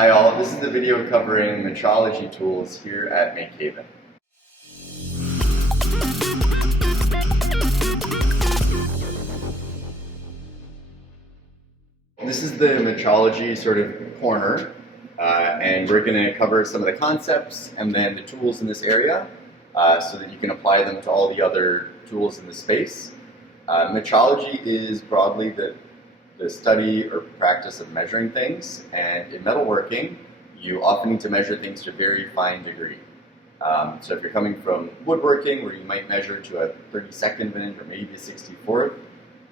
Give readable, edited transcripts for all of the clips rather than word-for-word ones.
Hi all, this is the video covering metrology tools here at MakeHaven. This is the metrology sort of corner, and we're going to cover some of the concepts and then the tools in this area so that you can apply them to all the other tools in the space. Metrology is broadly the study or practice of measuring things, and in metalworking you often need to measure things to a very fine degree. So if you're coming from woodworking, where you might measure to a 32nd of an inch or maybe a 64th,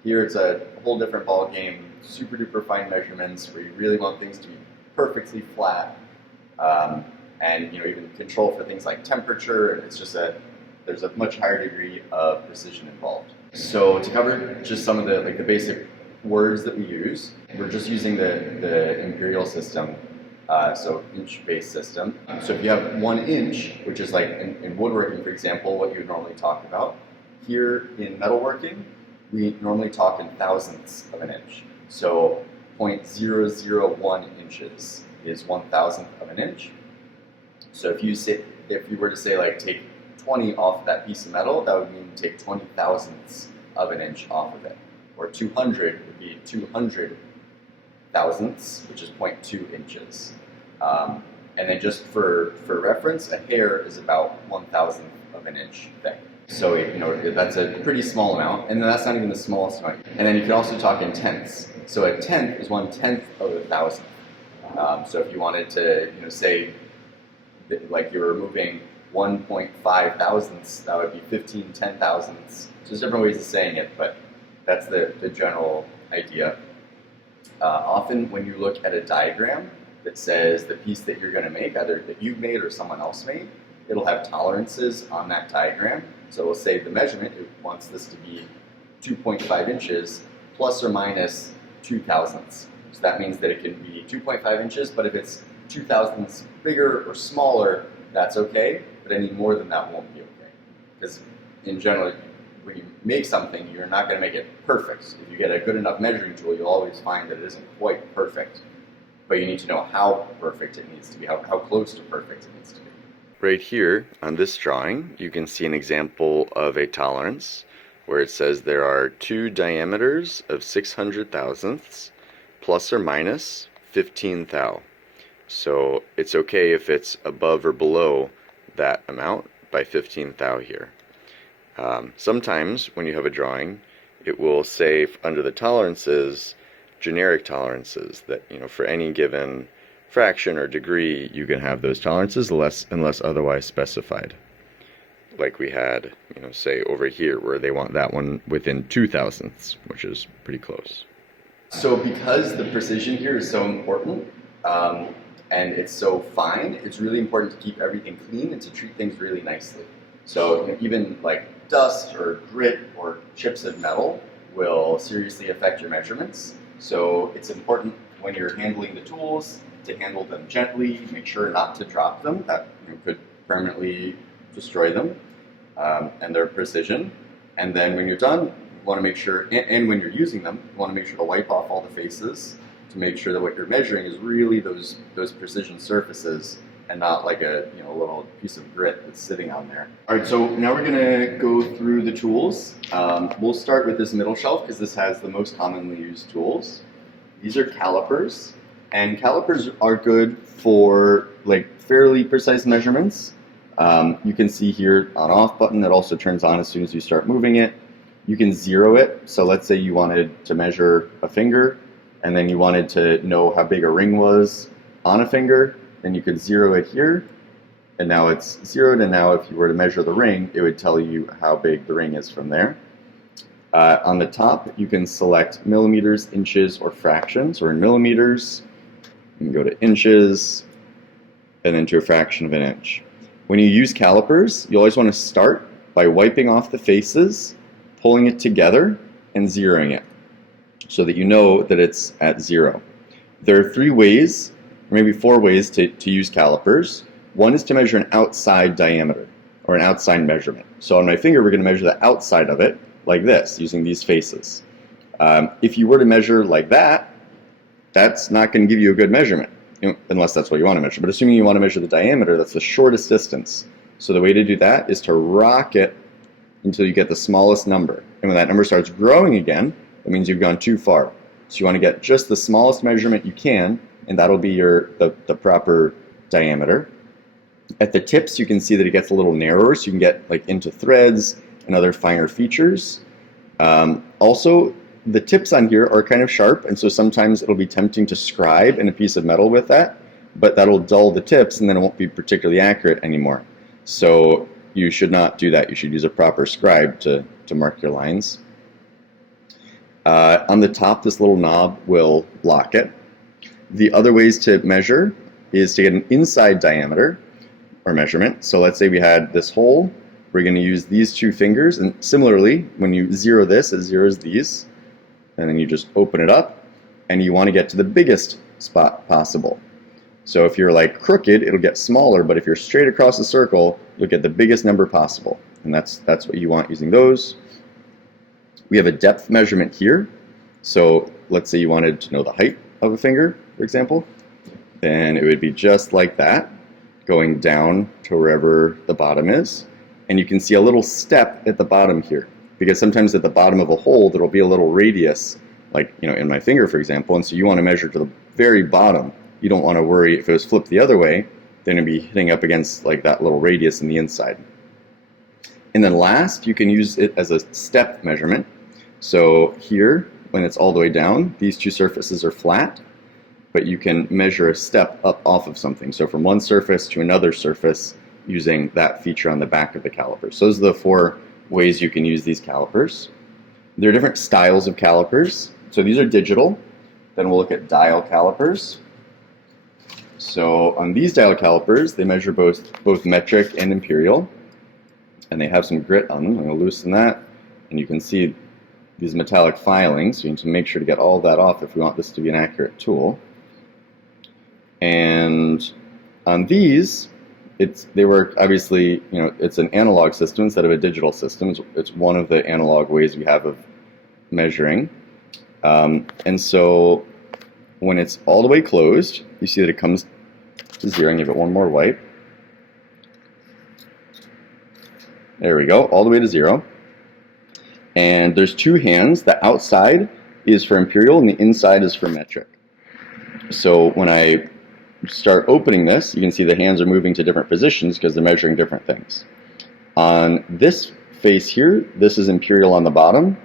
here it's a whole different ball game, super duper fine measurements where you really want things to be perfectly flat, and even control for things like temperature, and it's just there's a much higher degree of precision involved. So to cover just some of the basic words that we use, we're just using the imperial system, so inch-based system. So if you have 1 inch, which is like in woodworking, for example, what you would normally talk about, here in metalworking, we normally talk in thousandths of an inch. So 0.001 inches is 1,000th of an inch. So if you were to say like take 20 off that piece of metal, that would mean take 20 thousandths of an inch off of it. Or 200 would be 200 thousandths, which is 0.2 inches. And then just for reference, a hair is about 1,000th of an inch thick. So that's a pretty small amount, and then that's not even the smallest amount. And then you can also talk in tenths. So a tenth is 1/10 of a thousandth. So if you wanted to say like you're removing 1.5 thousandths, that would be 15 10,000ths. So there's different ways of saying it, but that's the general idea. Often when you look at a diagram that says the piece that you're going to make, either that you've made or someone else made, it'll have tolerances on that diagram. So we'll say the measurement, it wants this to be 2.5 inches plus or minus 2 thousandths. So that means that it can be 2.5 inches, but if it's 2 thousandths bigger or smaller, that's okay, but any more than that won't be okay. Because in general, when you make something, you're not going to make it perfect. If you get a good enough measuring tool, you'll always find that it isn't quite perfect. But you need to know how perfect it needs to be, how close to perfect it needs to be. Right here on this drawing, you can see an example of a tolerance where it says there are 2 diameters of 600 thousandths plus or minus 15 thou. So it's okay if it's above or below that amount by 15 thou here. Sometimes when you have a drawing, it will say under the tolerances, generic tolerances, that for any given fraction or degree you can have those tolerances unless otherwise specified. Like we had, say over here where they want that one within 2 thousandths, which is pretty close. So because the precision here is so important, and it's so fine, it's really important to keep everything clean and to treat things really nicely. So even like dust or grit or chips of metal will seriously affect your measurements. So it's important when you're handling the tools to handle them gently, make sure not to drop them. That could permanently destroy them and their precision. And then when you're done, you want to make sure, and when you're using them, you want to make sure to wipe off all the faces to make sure that what you're measuring is really those precision surfaces and not like a little piece of grit that's sitting on there. All right, so now we're gonna go through the tools. We'll start with this middle shelf because this has the most commonly used tools. These are calipers, and calipers are good for like fairly precise measurements. You can see here on-off button that also turns on as soon as you start moving it. You can zero it, so let's say you wanted to measure a finger and then you wanted to know how big a ring was on a finger, then you could zero it here, and now it's zeroed, and now if you were to measure the ring, it would tell you how big the ring is from there. On the top, you can select millimeters, inches, or fractions, or in millimeters. You can go to inches, and then to a fraction of an inch. When you use calipers, you always want to start by wiping off the faces, pulling it together, and zeroing it, so that you know that it's at 0. There are 3 ways, or maybe 4 ways to use calipers. One is to measure an outside diameter, or an outside measurement. So on my finger, we're going to measure the outside of it, like this, using these faces. If you were to measure like that, that's not going to give you a good measurement. unless that's what you want to measure. But assuming you want to measure the diameter, that's the shortest distance. So the way to do that is to rock it until you get the smallest number. And when that number starts growing again, that means you've gone too far. So you want to get just the smallest measurement you can, and that'll be the proper diameter. At the tips, you can see that it gets a little narrower, so you can get like into threads and other finer features. Also, the tips on here are kind of sharp, and so sometimes it'll be tempting to scribe in a piece of metal with that, but that'll dull the tips, and then it won't be particularly accurate anymore. So you should not do that. You should use a proper scribe to mark your lines. On the top, this little knob will lock it. The other ways to measure is to get an inside diameter or measurement. So let's say we had this hole. We're going to use these two fingers, and similarly, when you zero this, it zeros these, and then you just open it up, and you want to get to the biggest spot possible. So if you're like crooked, it'll get smaller, but if you're straight across the circle, you'll get the biggest number possible, and that's what you want using those. We have a depth measurement here. So let's say you wanted to know the height of a finger, for example, and it would be just like that, going down to wherever the bottom is. And you can see a little step at the bottom here, because sometimes at the bottom of a hole there will be a little radius, like in my finger, for example, and so you want to measure to the very bottom. You don't want to worry if it was flipped the other way, then it'd be hitting up against like that little radius in the inside. And then last, you can use it as a step measurement. So here, when it's all the way down, these two surfaces are flat, but you can measure a step up off of something. So from one surface to another surface using that feature on the back of the calipers. So those are the 4 ways you can use these calipers. There are different styles of calipers. So these are digital. Then we'll look at dial calipers. So on these dial calipers, they measure both metric and imperial, and they have some grit on them. I'm going to loosen that, and you can see these metallic filings. So you need to make sure to get all that off if we want this to be an accurate tool. And on these, they work, obviously, it's an analog system instead of a digital system. It's one of the analog ways we have of measuring. And so when it's all the way closed, you see that it comes to 0, and give it one more wipe. There we go, all the way to 0. And there's 2 hands. The outside is for imperial, and the inside is for metric. So when I start opening this, you can see the hands are moving to different positions because they're measuring different things. On this face here, this is imperial on the bottom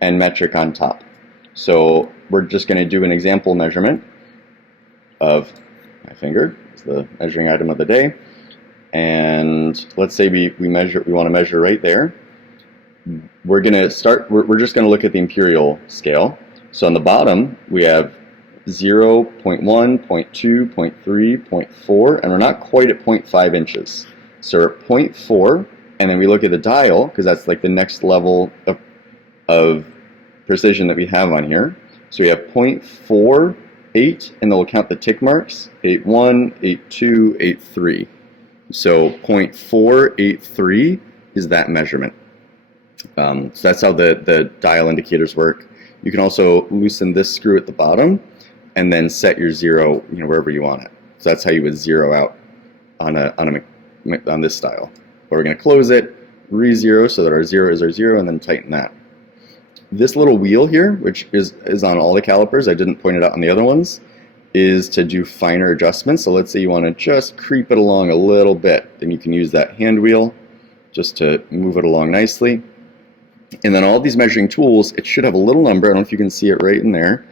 and metric on top. So we're just going to do an example measurement of my finger. It's the measuring item of the day. And let's say we want to measure right there. We're going to start, we're just going to look at the imperial scale. So on the bottom, we have 0, 0.1, 0.2, 0.3, 0.4, and we're not quite at 0.5 inches. So we're at 0.4, and then we look at the dial, because that's like the next level of precision that we have on here. So we have 0.48, and then we'll count the tick marks, 81, 82, 83. So 0.483 is that measurement. So that's how the dial indicators work. You can also loosen this screw at the bottom, and then set your 0 wherever you want it. So that's how you would zero out on this style. But we're going to close it, re-zero so that our 0 is our 0, and then tighten that. This little wheel here, which is on all the calipers, I didn't point it out on the other ones, is to do finer adjustments. So let's say you want to just creep it along a little bit. Then you can use that hand wheel just to move it along nicely. And then all these measuring tools, it should have a little number. I don't know if you can see it right in there.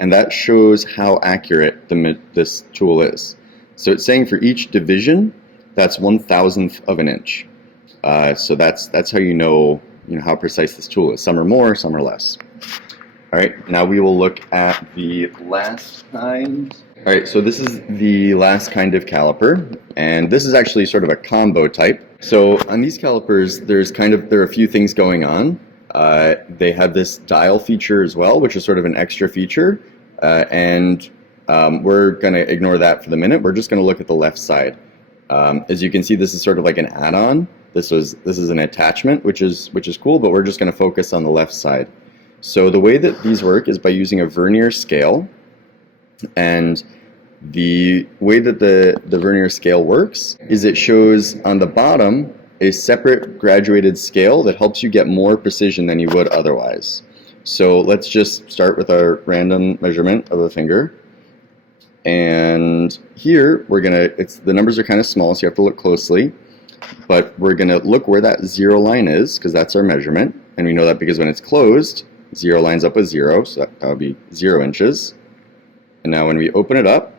And that shows how accurate this tool is. So it's saying for each division, that's 1/1000th of an inch. So that's how you know how precise this tool is. Some are more, some are less. All right, now we will look at the last kind. All right, so this is the last kind of caliper, and this is actually sort of a combo type. So on these calipers, there are a few things going on. They have this dial feature as well, which is sort of an extra feature, and we're going to ignore that for the minute. We're just going to look at the left side. As you can see, this is sort of like an add-on. This is an attachment, which is cool, but we're just going to focus on the left side. So the way that these work is by using a vernier scale, and The way that the vernier scale works is it shows on the bottom a separate graduated scale that helps you get more precision than you would otherwise. So let's just start with our random measurement of a finger. And here the numbers are kind of small, so you have to look closely. But we're going to look where that 0 line is, because that's our measurement. And we know that because when it's closed, 0 lines up with 0, so that would be 0 inches. And now when we open it up,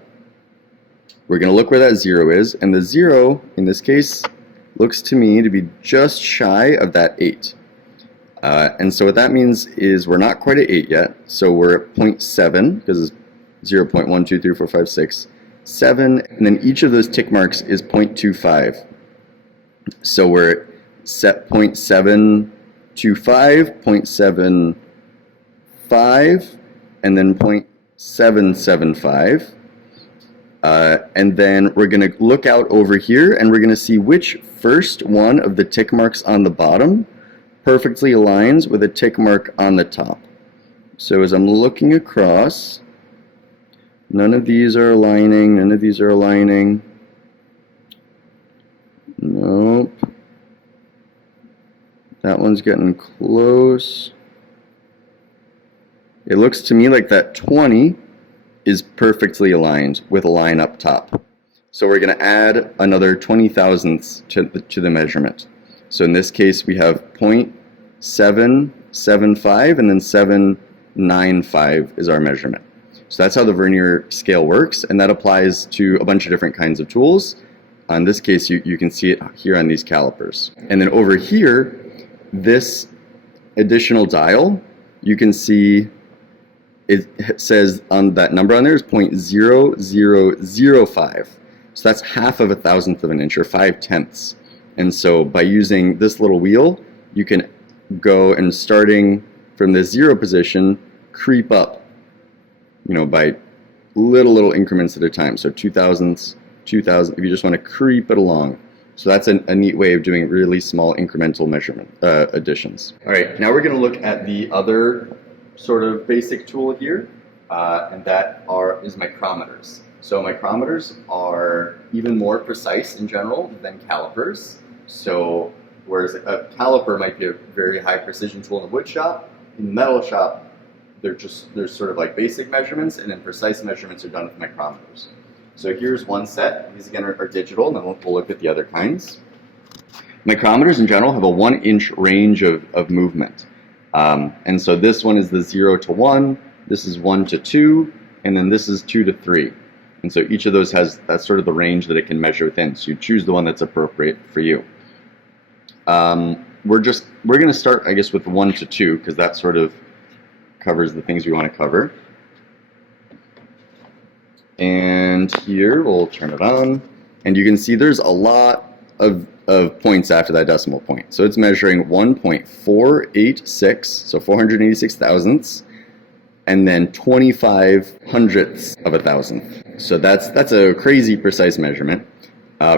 we're going to look where that 0 is. And the 0, in this case, looks to me to be just shy of that 8. And so what that means is we're not quite at 8 yet. So we're at 0.7, because it's 0, 0.1, 2, 3, 4, 5, 6, 7. And then each of those tick marks is 0.25. So we're set 0.725, 0.75, and then 0.775. And then we're going to look out over here, and we're going to see which first one of the tick marks on the bottom perfectly aligns with a tick mark on the top. So as I'm looking across, none of these are aligning, none of these are aligning. Nope. That one's getting close. It looks to me like that 20 is perfectly aligned with a line up top. So we're going to add another 20 thousandths to the measurement. So in this case we have 0.775 and then 795 is our measurement. So that's how the vernier scale works, and that applies to a bunch of different kinds of tools. In this case, you can see it here on these calipers. And then over here, this additional dial, you can see it says on that number on there is 0.0005. So that's half of a thousandth of an inch, or 5/10. And so by using this little wheel, you can go and, starting from the 0 position, creep up, by little increments at a time. So 2 thousandths, 2,000, if you just want to creep it along. So that's a neat way of doing really small incremental measurement additions. All right, now we're going to look at the other sort of basic tool here, and that is micrometers. So micrometers are even more precise in general than calipers. So whereas a caliper might be a very high precision tool in the wood shop, in the metal shop, there's sort of like basic measurements, and then precise measurements are done with micrometers. So here's one set. These again are digital, and then we'll look at the other kinds. Micrometers in general have a 1-inch range of movement. And so this one is the 0 to 1, this is 1 to 2, and then this is 2 to 3. And so each of those that's sort of the range that it can measure within. So you choose the one that's appropriate for you. We're going to start, I guess, with 1 to 2, because that sort of covers the things we want to cover. And here we'll turn it on, and you can see there's a lot of points after that decimal point. So it's measuring 1.486, so 486 thousandths, and then 25 hundredths of a thousandth. So that's a crazy precise measurement.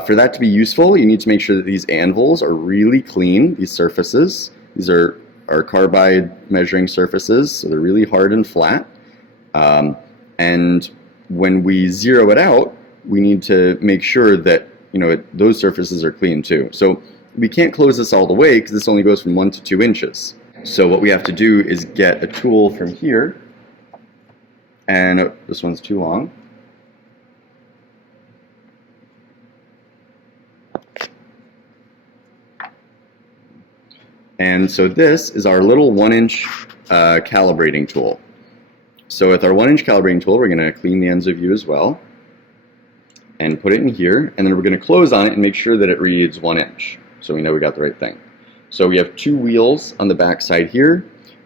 For that to be useful, you need to make sure that these anvils are really clean, these surfaces. These are carbide measuring surfaces, so they're really hard and flat. And when we zero it out, we need to make sure that those surfaces are clean too. So we can't close this all the way, because this only goes from 1 to 2 inches. So what we have to do is get a tool from here, and this one's too long. And so this is our little 1-inch calibrating tool. So with our 1-inch calibrating tool, we're going to clean the ends of you as well, and put it in here, and then we're going to close on it and make sure that it reads 1 inch, so we know we got the right thing. So we have 2 wheels on the back side here,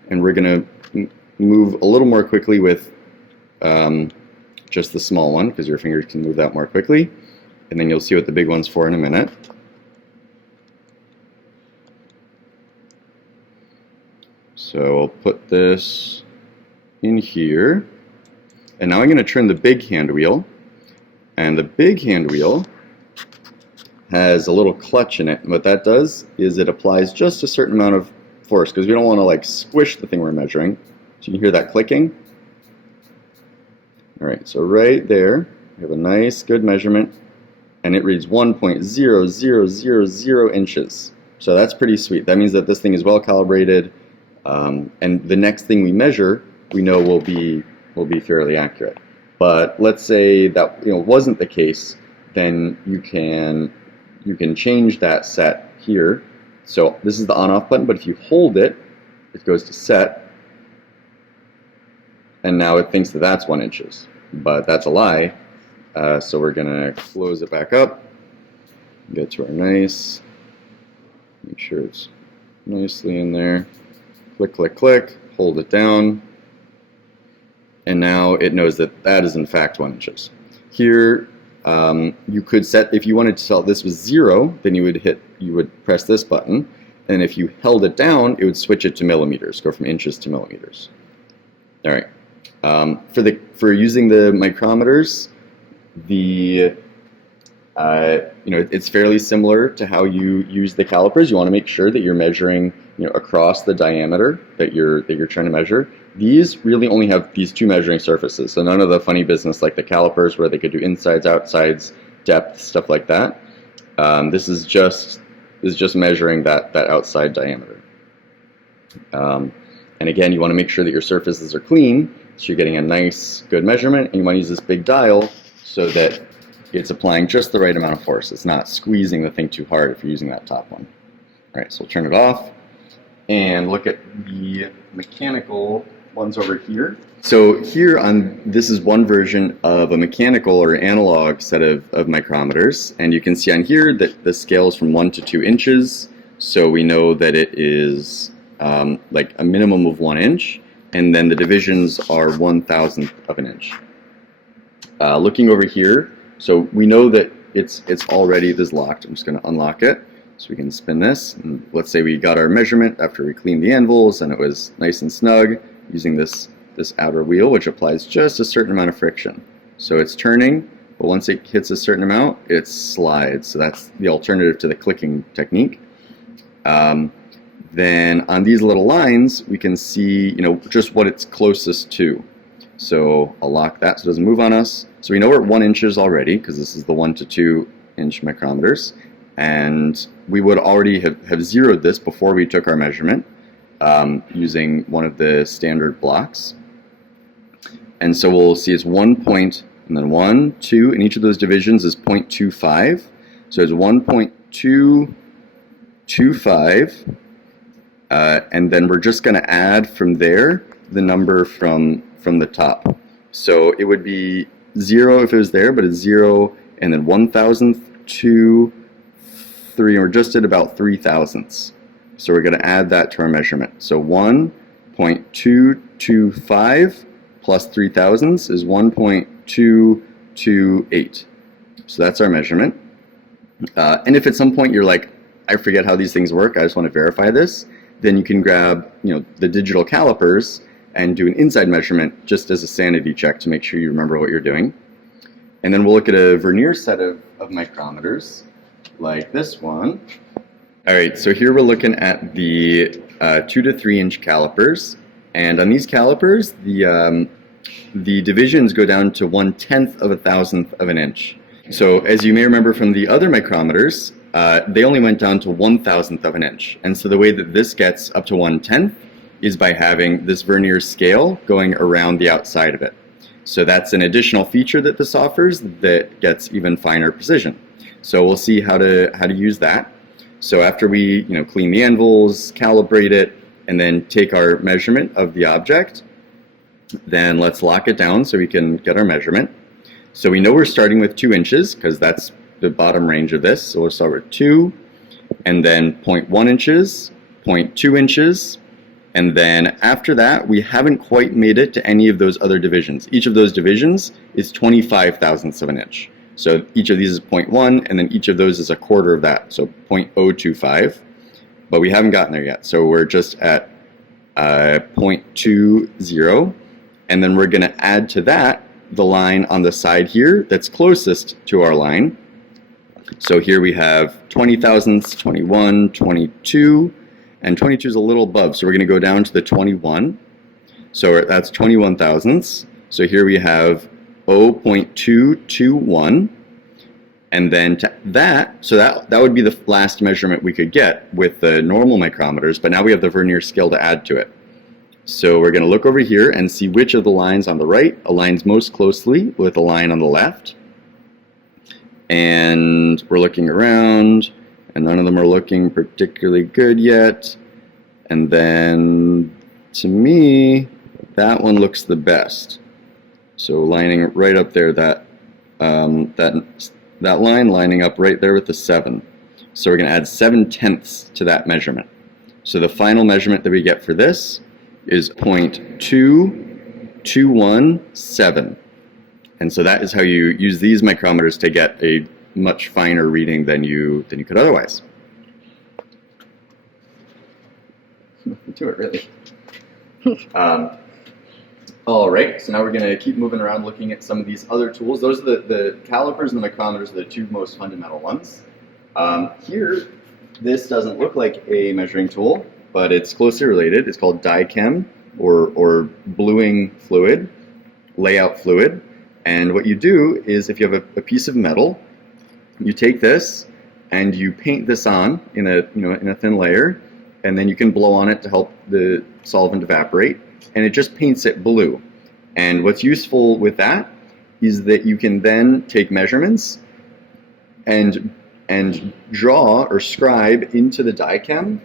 and we're going to move a little more quickly with just the small one, because your fingers can move that more quickly, and then you'll see what the big one's for in a minute. So I'll put this in here, and now I'm going to turn the big hand wheel, and the big hand wheel has a little clutch in it, and what that does is it applies just a certain amount of force, because we don't want to like squish the thing we're measuring. So you can hear that clicking. Alright, so right there, We have a nice, good measurement, and it reads 1.0000 inches. So that's pretty sweet. That means that this thing is well calibrated, and the next thing we measure, we know will be fairly accurate. But let's say that wasn't the case, then you can change that set here. So this is the on-off button, but if you hold it, it goes to set, and now it thinks that that's 1 inches, but that's a lie. So we're gonna close it back up, get to our nice, make sure it's nicely in there, click, click, click, hold it down, and now it knows that that is in fact 1 inches. Here, you could set, if you wanted to tell this was 0, then you would press this button, and if you held it down, it would switch it to millimeters, go from inches to millimeters. All right. For using the micrometers, it's fairly similar to how you use the calipers. You want to make sure that you're measuring across the diameter that you're trying to measure. These really only have these 2 measuring surfaces, so none of the funny business like the calipers where they could do insides, outsides, depth, stuff like that. This is just measuring that outside diameter. And again, you want to make sure that your surfaces are clean, so you're getting a nice, good measurement, and you want to use this big dial so that it's applying just the right amount of force. It's not squeezing the thing too hard if you're using that top one. All right, so we'll turn it off and look at the mechanical ones over here. So here this is one version of a mechanical or analog set of micrometers, and you can see on here that the scale is from 1 to 2 inches, so we know that it is like a minimum of 1 inch, and then the divisions are 1/1000th of an inch. Looking over here, so we know that it's already this locked. I'm just going to unlock it so we can spin this. And let's say we got our measurement after we cleaned the anvils and it was nice and snug using this outer wheel, which applies just a certain amount of friction. So it's turning, but once it hits a certain amount, it slides. So that's the alternative to the clicking technique. Then on these little lines, we can see just what it's closest to. So I'll lock that so it doesn't move on us. So we know we're at 1 inches already, because this is the 1 to 2 inch micrometers. And we would already have zeroed this before we took our measurement using one of the standard blocks. And so we'll see it's 1 point, and then 1, 2, and each of those divisions is 0.25. So it's 1.225. And then we're just going to add from there the number from the top. So it would be 0 if it was there, but it's 0, and then 1/1000th, 2, 3, and we're just at about 3/1000ths. So we're going to add that to our measurement. So 1.225 plus 3/1000ths is 1.228. So that's our measurement. And if at some point you're like, I forget how these things work, I just want to verify this, then you can grab the digital calipers and do an inside measurement just as a sanity check to make sure you remember what you're doing. And then we'll look at a vernier set of micrometers like this one. All right, so here we're looking at the 2 to 3 inch calipers, and on these calipers the divisions go down to 1/10th of a thousandth of an inch. So as you may remember from the other micrometers, they only went down to 1/1000th of an inch, and so the way that this gets up to 1/10th is by having this vernier scale going around the outside of it. So that's an additional feature that this offers that gets even finer precision. So we'll see how to use that. So after we clean the anvils, calibrate it, and then take our measurement of the object, then let's lock it down so we can get our measurement. So we know we're starting with 2 inches because that's the bottom range of this. So we'll start with 2, and then 0.1 inches, 0.2 inches, and then after that, we haven't quite made it to any of those other divisions. Each of those divisions is 25/1000ths of an inch. So each of these is 0.1, and then each of those is a quarter of that, so 0.025. But we haven't gotten there yet, so we're just at 0.20, and then we're going to add to that the line on the side here that's closest to our line. So here we have 20/1000ths, 21, 22, and 22 is a little above, so we're going to go down to the 21. So that's 21/1000ths. So here we have 0.221. And then that would be the last measurement we could get with the normal micrometers, but now we have the vernier scale to add to it. So we're going to look over here and see which of the lines on the right aligns most closely with the line on the left. And we're looking around, and none of them are looking particularly good yet. And then, to me, that one looks the best. So lining right up there, that line lining up right there with the 7. So we're going to add 7/10 to that measurement. So the final measurement that we get for this is 0.2217. And so that is how you use these micrometers to get a much finer reading than you could otherwise. To it, really. All right, so now we're going to keep moving around looking at some of these other tools. Those are the calipers and the micrometers are the two most fundamental ones. Here, this doesn't look like a measuring tool, but it's closely related. It's called die chem or bluing fluid, layout fluid. And what you do is if you have a piece of metal, you take this and you paint this on in a thin layer, and then you can blow on it to help the solvent evaporate, and it just paints it blue. And what's useful with that is that you can then take measurements and draw or scribe into the die chem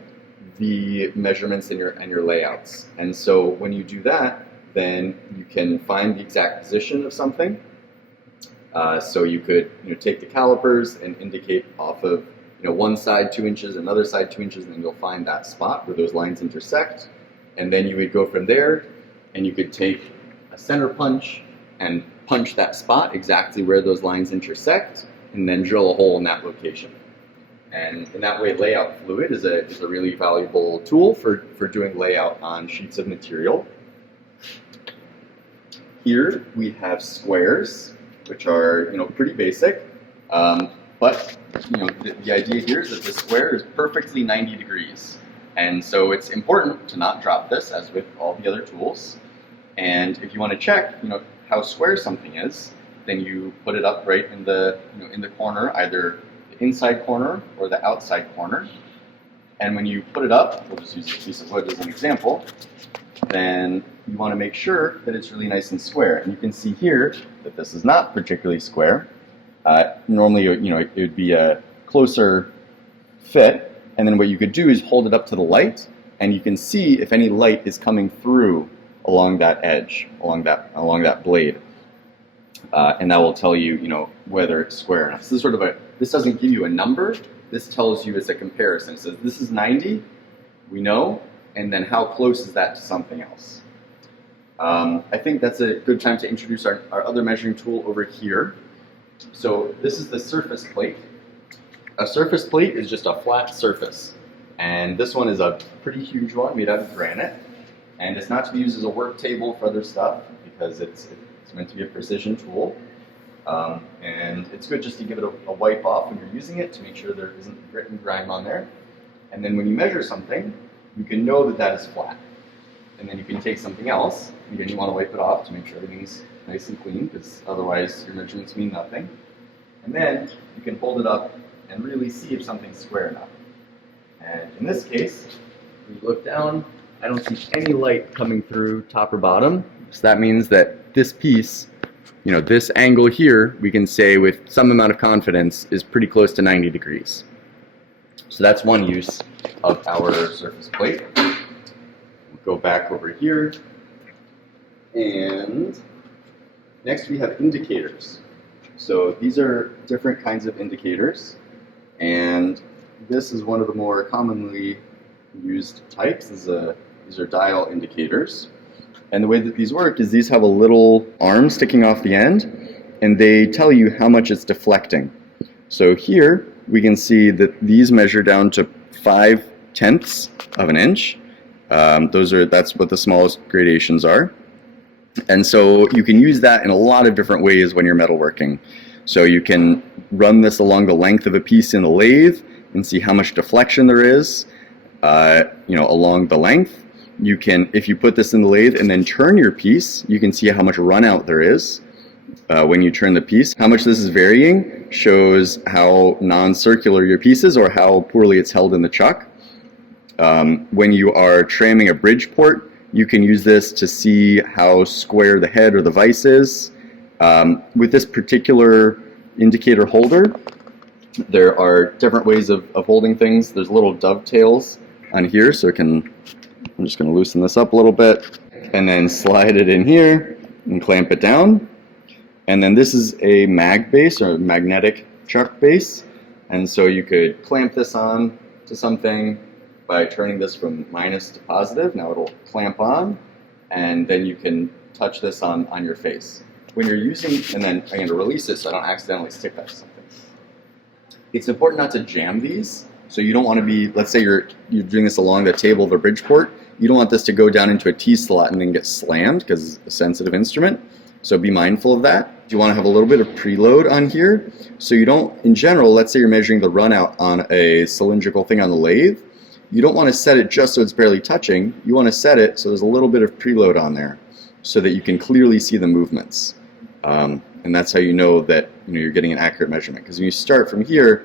the measurements in your layouts. And so when you do that, then you can find the exact position of something. So you could take the calipers and indicate off of one side 2 inches, another side 2 inches, and then you'll find that spot where those lines intersect. And then you would go from there, and you could take a center punch and punch that spot exactly where those lines intersect, and then drill a hole in that location. And in that way, layout fluid is a really valuable tool for doing layout on sheets of material. Here we have squares, which are pretty basic, but the idea here is that the square is perfectly 90 degrees, and so it's important to not drop this, as with all the other tools. And if you want to check how square something is, then you put it up right in the in the corner, either the inside corner or the outside corner. And when you put it up, we'll just use a piece of wood as an example, then you want to make sure that it's really nice and square. And you can see here that this is not particularly square. Normally, it would be a closer fit, and then what you could do is hold it up to the light, and you can see if any light is coming through along that edge, along that blade, and that will tell you, whether it's square enough. So this doesn't give you a number. This tells you it's a comparison. So this is 90, we know, and then how close is that to something else? I think that's a good time to introduce our other measuring tool over here. So this is the surface plate. A surface plate is just a flat surface, and this one is a pretty huge one made out of granite, and it's not to be used as a work table for other stuff because it's meant to be a precision tool, and it's good just to give it a wipe off when you're using it to make sure there isn't grit and grime on there. And then when you measure something, you can know that that is flat. And then you can take something else, and you want to wipe it off to make sure everything's nice and clean, because otherwise your measurements mean nothing. And then you can hold it up and really see if something's square enough. And in this case, when you look down, I don't see any light coming through top or bottom. So that means that this piece, this angle here, we can say with some amount of confidence is pretty close to 90 degrees. So that's one use of our surface plate. We'll go back over here, and next we have indicators. So these are different kinds of indicators, and this is one of the more commonly used types. These are dial indicators. And the way that these work is these have a little arm sticking off the end, and they tell you how much it's deflecting. So here we can see that these measure down to 5/10 of an inch. That's what the smallest gradations are. And so you can use that in a lot of different ways when you're metalworking. So you can run this along the length of a piece in the lathe and see how much deflection there is, along the length. You can, if you put this in the lathe and then turn your piece, you can see how much run out there is. when you turn the piece. How much this is varying shows how non-circular your piece is or how poorly it's held in the chuck. When you are tramming a bridge port, you can use this to see how square the head or the vise is. With this particular indicator holder, there are different ways of holding things. There's little dovetails on here, so I'm just going to loosen this up a little bit and then slide it in here and clamp it down. And then this is a mag base or magnetic chuck base, and so you could clamp this on to something by turning this from minus to positive. Now it'll clamp on, and then you can touch this on your face. When you're using, and then I'm going to release it so I don't accidentally stick that to something. It's important not to jam these, so you don't want to be, let's say you're doing this along the table of a bridge port, you don't want this to go down into a T-slot and then get slammed because it's a sensitive instrument, so be mindful of that. You want to have a little bit of preload on here, so you don't, in general, let's say you're measuring the runout on a cylindrical thing on the lathe, you don't want to set it just so it's barely touching. You want to set it so there's a little bit of preload on there so that you can clearly see the movements. And that's how you know that you're getting an accurate measurement. Because when you start from here,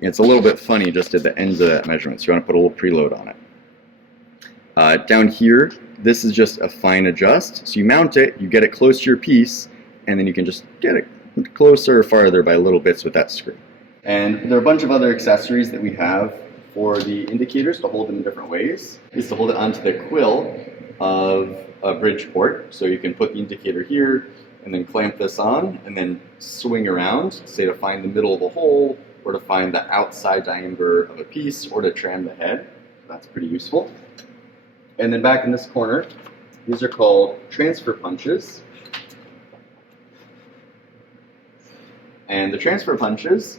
it's a little bit funny just at the ends of that measurement. So you want to put a little preload on it. Down here, this is just a fine adjust. So you mount it, you get it close to your piece, and then you can just get it closer or farther by little bits with that screw. And there are a bunch of other accessories that we have for the indicators to hold them in different ways. Is to hold it onto the quill of a bridge port. So you can put the indicator here and then clamp this on and then swing around, say to find the middle of a hole or to find the outside diameter of a piece or to tram the head. That's pretty useful. And then back in this corner, these are called transfer punches. And the transfer punches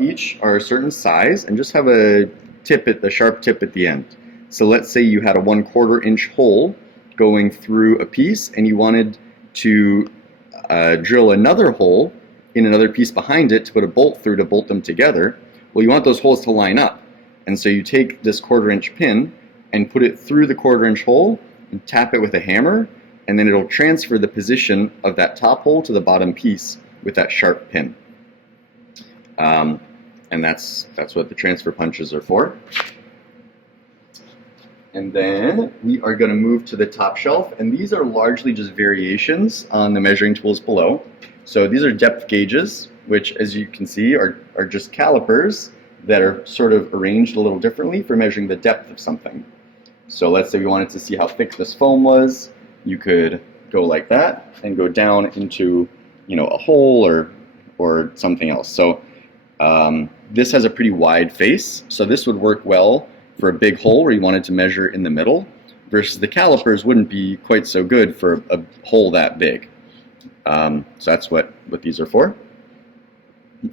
each are a certain size and just have a sharp tip at the end. So let's say you had a 1/4 inch hole going through a piece and you wanted to drill another hole in another piece behind it to put a bolt through to bolt them together. Well, you want those holes to line up. And so you take this 1/4 inch pin and put it through the 1/4 inch hole and tap it with a hammer, and then it'll transfer the position of that top hole to the bottom piece with that sharp pin. And that's what the transfer punches are for. And then we are going to move to the top shelf, and these are largely just variations on the measuring tools below. So these are depth gauges, which as you can see are just calipers that are sort of arranged a little differently for measuring the depth of something. So let's say we wanted to see how thick this foam was, you could go like that and go down into a hole or something else. So this has a pretty wide face, so this would work well for a big hole where you wanted to measure in the middle, versus the calipers wouldn't be quite so good for a hole that big. So that's what these are for.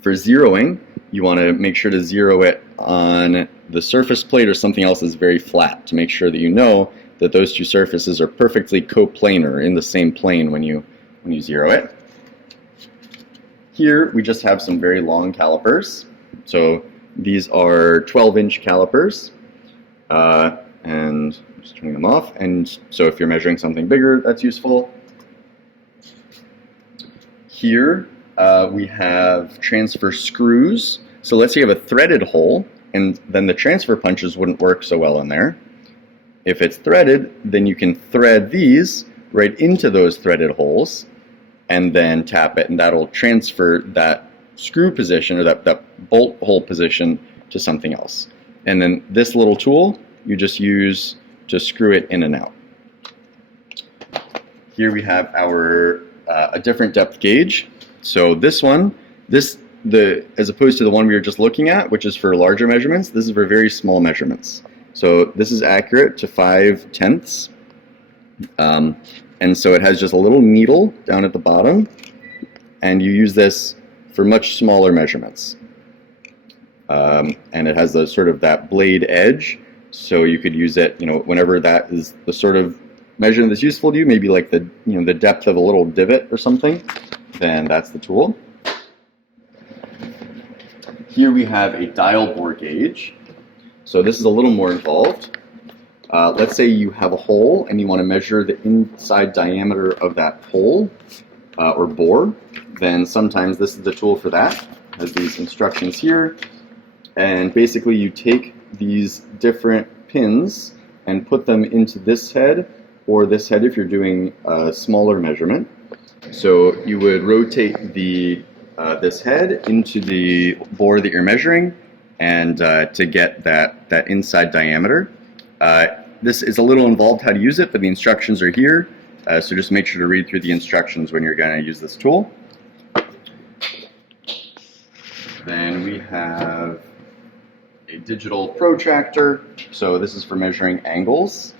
For zeroing, you want to make sure to zero it on the surface plate or something else that's very flat to make sure that you know that those two surfaces are perfectly coplanar, in the same plane when you zero it. Here we just have some very long calipers. So these are 12-inch calipers, and I'm just turning them off. And so if you're measuring something bigger, that's useful. Here we have transfer screws. So let's say you have a threaded hole, and then the transfer punches wouldn't work so well in there. If it's threaded, then you can thread these right into those threaded holes and then tap it, and that'll transfer that screw position or that bolt hole position to something else. And then this little tool you just use to screw it in and out. Here we have our a different depth gauge. So this one, as opposed to the one we were just looking at, which is for larger measurements, this is for very small measurements. So this is accurate to 5/10. And so it has just a little needle down at the bottom, and you use this for much smaller measurements. And it has the sort of that blade edge, so you could use it, whenever that is the sort of measurement that's useful to you, maybe like the depth of a little divot or something, then that's the tool. Here we have a dial bore gauge. So this is a little more involved. Let's say you have a hole and you want to measure the inside diameter of that hole. or bore, then sometimes this is the tool for that. It has these instructions here, and basically you take these different pins and put them into this head or this head if you're doing a smaller measurement. So you would rotate this head into the bore that you're measuring, and to get that inside diameter. This is a little involved how to use it, but the instructions are here. So just make sure to read through the instructions when you're going to use this tool. Then we have a digital protractor. So this is for measuring angles.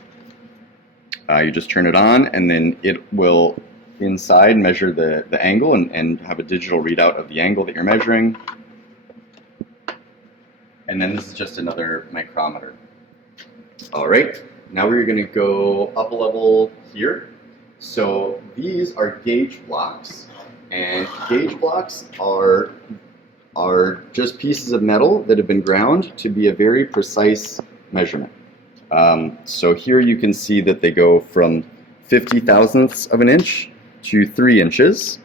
You just turn it on, and then it will inside measure the angle and have a digital readout of the angle that you're measuring. And then this is just another micrometer. All right, now we're going to go up a level here. So these are gauge blocks, and gauge blocks are just pieces of metal that have been ground to be a very precise measurement. So here you can see that they go from 50 thousandths of an inch to 3 inches,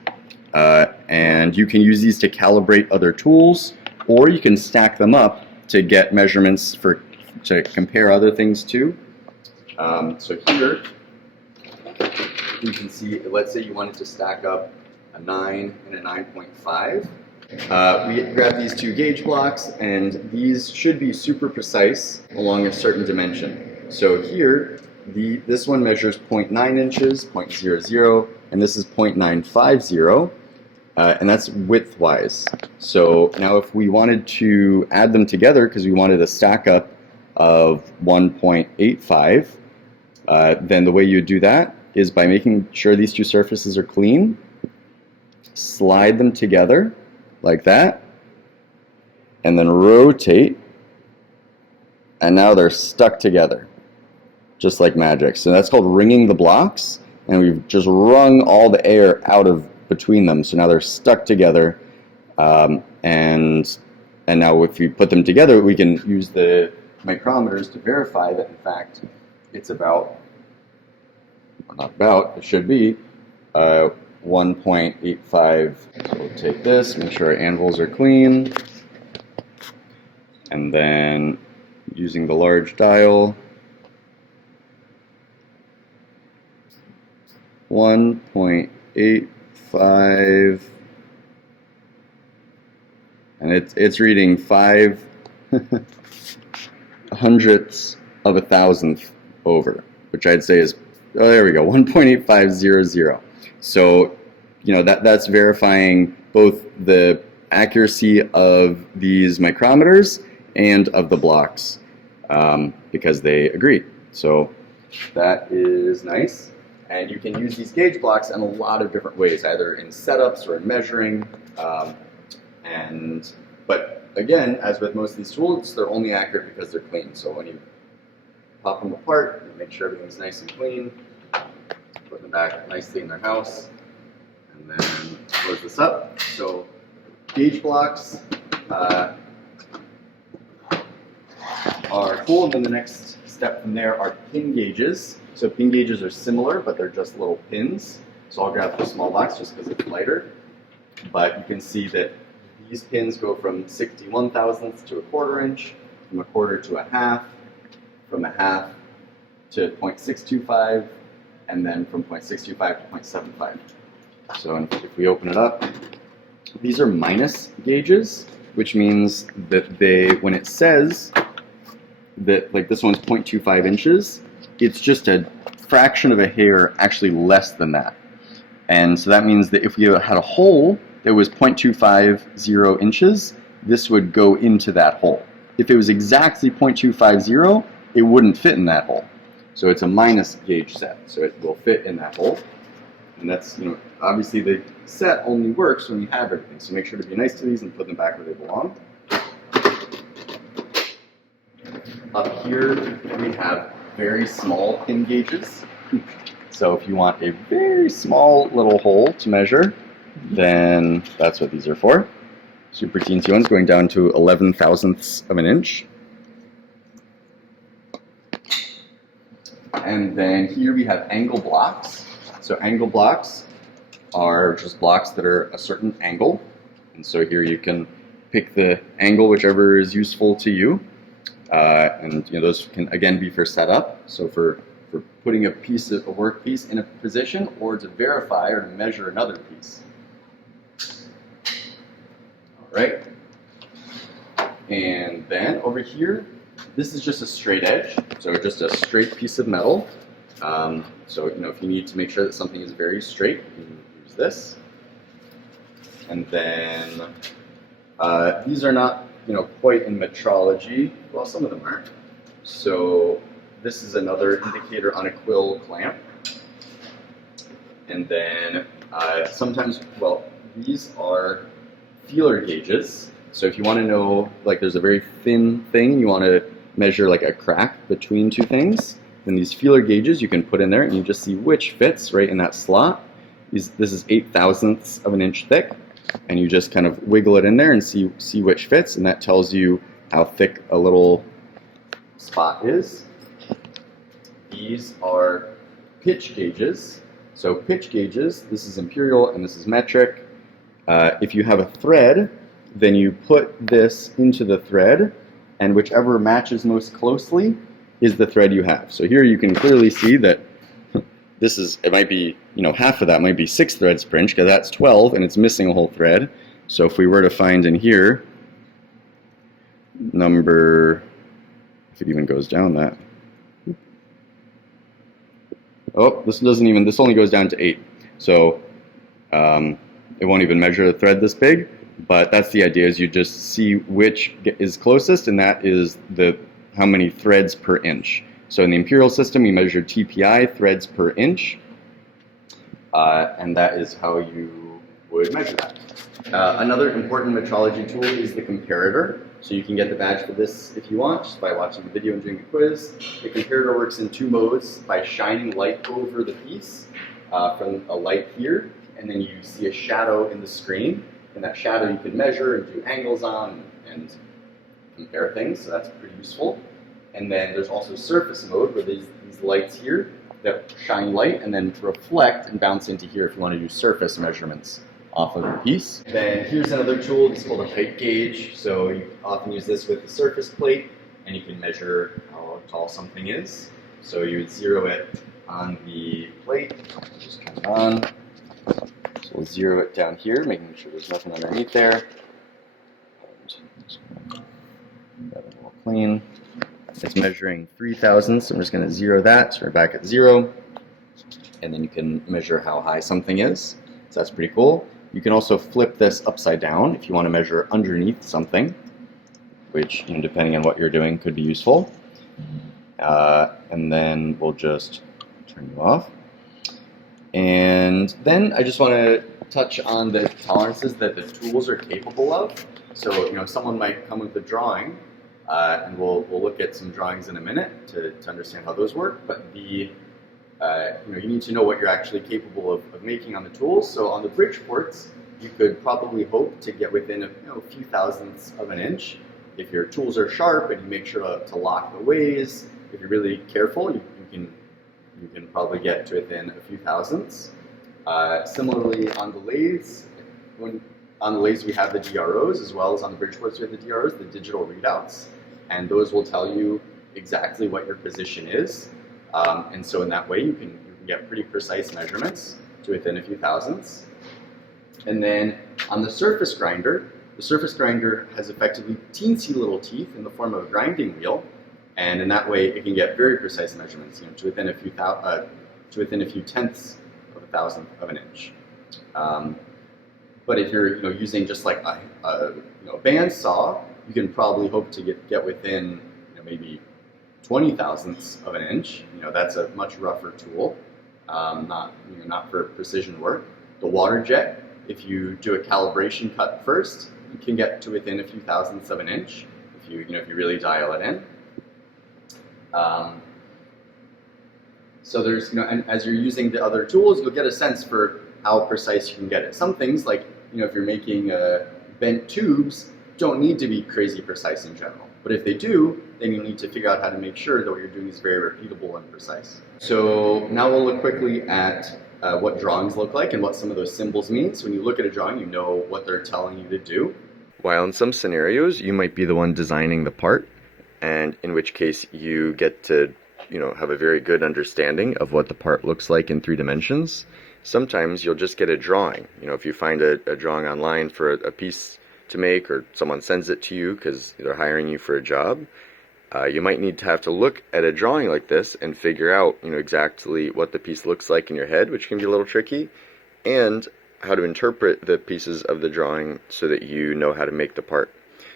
and you can use these to calibrate other tools, or you can stack them up to get measurements to compare other things to. So here you can see, let's say you wanted to stack up a 9 and a 9.5. We grab these two gauge blocks, and these should be super precise along a certain dimension. So here, this one measures 0.9 inches, 0.00, and this is 0.950, and that's width-wise. So now if we wanted to add them together, because we wanted a stack up of 1.85, then the way you would do that is by making sure these two surfaces are clean, slide them together like that, and then rotate, and now they're stuck together, just like magic. So that's called ringing the blocks, and we've just wrung all the air out of between them, so now they're stuck together, and now if we put them together, we can use the micrometers to verify that in fact it's about, or not about, it should be 1.85. So we'll take this, make sure our anvils are clean, and then using the large dial, 1.85, and it's reading 5 hundredths of a thousandth over, which I'd say is, oh, there we go, 1.8500. So, that's verifying both the accuracy of these micrometers and of the blocks, because they agree. So that is nice. And you can use these gauge blocks in a lot of different ways, either in setups or in measuring. But again, as with most of these tools, they're only accurate because they're clean. So when you pop them apart, you make sure everything's nice and clean, put them back nicely in their house, and then close this up. So gauge blocks are cool. Then the next step from there are pin gauges. So pin gauges are similar, but they're just little pins. So I'll grab the small box just because it's lighter. But you can see that these pins go from 61 thousandths to a quarter inch, from a quarter to a half, from a half to 0.625, and then from 0.625 to 0.75. So if we open it up, these are minus gauges, which means that when it says that, like this one's 0.25 inches, it's just a fraction of a hair actually less than that. And so that means that if we had a hole that was 0.250 inches, this would go into that hole. If it was exactly 0.250, it wouldn't fit in that hole. So it's a minus gauge set, so it will fit in that hole. And that's, obviously the set only works when you have everything. So make sure to be nice to these and put them back where they belong. Up here we have very small pin gauges. So if you want a very small little hole to measure, then that's what these are for. Super teensy ones going down to 11 thousandths of an inch. And then here we have angle blocks. So angle blocks are just blocks that are a certain angle. And so here you can pick the angle whichever is useful to you. And those can again be for setup. So for putting a workpiece in a position, or to verify or to measure another piece. All right. And then over here, this is just a straight edge, so just a straight piece of metal. So if you need to make sure that something is very straight, you can use this. And then these are not quite in metrology. Well, some of them aren't. So this is another indicator on a quill clamp. And then sometimes, these are feeler gauges. So if you want to know, like there's a very thin thing, you want to measure like a crack between two things, then these feeler gauges you can put in there and you just see which fits right in that slot. This is 0.08 of an inch thick, and you just kind of wiggle it in there and see which fits, and that tells you how thick a little spot is. These are pitch gauges. So pitch gauges, this is imperial and this is metric. If you have a thread, then you put this into the thread, and whichever matches most closely is the thread you have. So here you can clearly see that it might be, half of that might be 6 threads per inch, because that's 12 and it's missing a whole thread. So if we were to find in here, if it even goes down that. Oh, this only goes down to 8. So it won't even measure the thread this big, but that's the idea, is you just see which is closest, and that is how many threads per inch. So in the imperial system, we measure TPI, threads per inch, and that is how you would measure that. Another important metrology tool is the comparator. So you can get the badge for this if you want, just by watching the video and doing the quiz. The comparator works in 2 modes: by shining light over the piece from a light here, and then you see a shadow in the screen, and that shadow you can measure and do angles on and compare things, so that's pretty useful. And then there's also surface mode, where these lights here that shine light and then reflect and bounce into here if you want to do surface measurements off of your piece. Then here's another tool, it's called a height gauge. So you often use this with the surface plate, and you can measure how tall something is. So you would zero it on the plate, just turn it on. So we'll zero it down here, making sure there's nothing underneath there. Got it all clean. It's measuring 3,000, so I'm just going to zero that, so we're back at 0. And then you can measure how high something is, so that's pretty cool. You can also flip this upside down if you want to measure underneath something, which, depending on what you're doing, could be useful. And then we'll just turn you off. And then I just want to touch on the tolerances that the tools are capable of. So, someone might come with a drawing, and we'll look at some drawings in a minute to understand how those work. But you need to know what you're actually capable of making on the tools. So on the bridge ports, you could probably hope to get within a few thousandths of an inch. If your tools are sharp and you make sure to lock the ways, if you're really careful, you can probably get to within a few thousandths. Similarly, on the lathes, on the lathes we have the DROs, as well as on the bridge ports we have the DROs, the digital readouts, and those will tell you exactly what your position is. And so in that way, you can get pretty precise measurements to within a few thousandths. And then on the surface grinder has effectively teensy little teeth in the form of a grinding wheel, and in that way, it can get very precise measurements, to within a few tenths of a thousandth of an inch. But if you're using just like a band saw, you can probably hope to get within maybe 20 thousandths of an inch. That's a much rougher tool, not for precision work. The water jet, if you do a calibration cut first, you can get to within a few thousandths of an inch if you really dial it in. So there's and as you're using the other tools, you'll get a sense for how precise you can get it. Some things, like if you're making bent tubes, don't need to be crazy precise in general. But if they do, then you need to figure out how to make sure that what you're doing is very repeatable and precise. So now we'll look quickly at what drawings look like and what some of those symbols mean. So when you look at a drawing, you know what they're telling you to do. While in some scenarios, you might be the one designing the part, and in which case you get to, have a very good understanding of what the part looks like in 3 dimensions. Sometimes you'll just get a drawing. If you find a drawing online for a piece to make, or someone sends it to you because they're hiring you for a job, you might need to have to look at a drawing like this and figure out, exactly what the piece looks like in your head, which can be a little tricky, and how to interpret the pieces of the drawing so that you know how to make the part.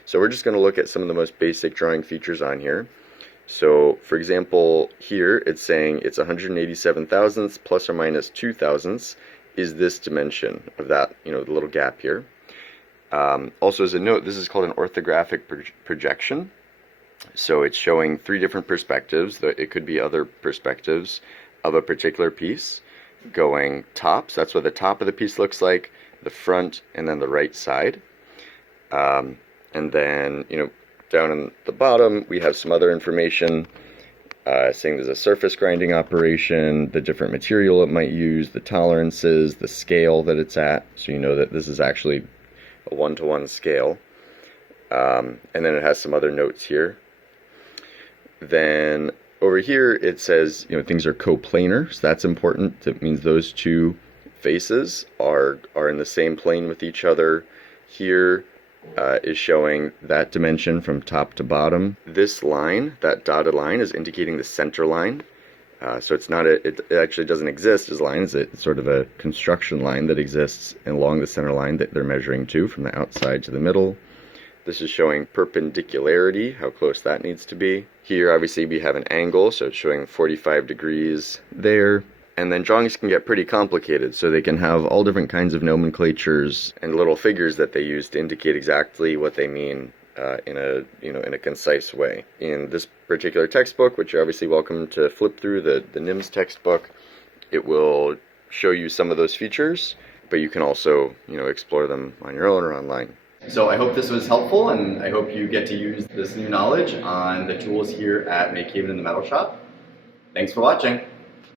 So we're just going to look at some of the most basic drawing features on here. So, for example, here it's saying it's 187 thousandths plus or minus 2 thousandths is this dimension of that, the little gap here. Also, as a note, this is called an orthographic projection. So it's showing 3 different perspectives. It could be other perspectives of a particular piece, going tops. That's what the top of the piece looks like, the front, and then the right side. And then, down in the bottom, we have some other information saying there's a surface grinding operation, the different material it might use, the tolerances, the scale that it's at. So you know that this is actually a 1-to-1 scale. And then it has some other notes here. Then over here it says, things are coplanar, so that's important. That means those 2 faces are in the same plane with each other. Here is showing that dimension from top to bottom. This line, that dotted line, is indicating the center line. So it's not it actually doesn't exist as a line. It's sort of a construction line that exists along the center line that they're measuring to, from the outside to the middle. This is showing perpendicularity, how close that needs to be. Here, obviously, we have an angle, so it's showing 45 degrees there. And then drawings can get pretty complicated, so they can have all different kinds of nomenclatures and little figures that they use to indicate exactly what they mean in a concise way. In this particular textbook, which you're obviously welcome to flip through, the NIMS textbook, it will show you some of those features, but you can also, explore them on your own or online. So I hope this was helpful, and I hope you get to use this new knowledge on the tools here at MakeHaven in the Metal Shop. Thanks for watching.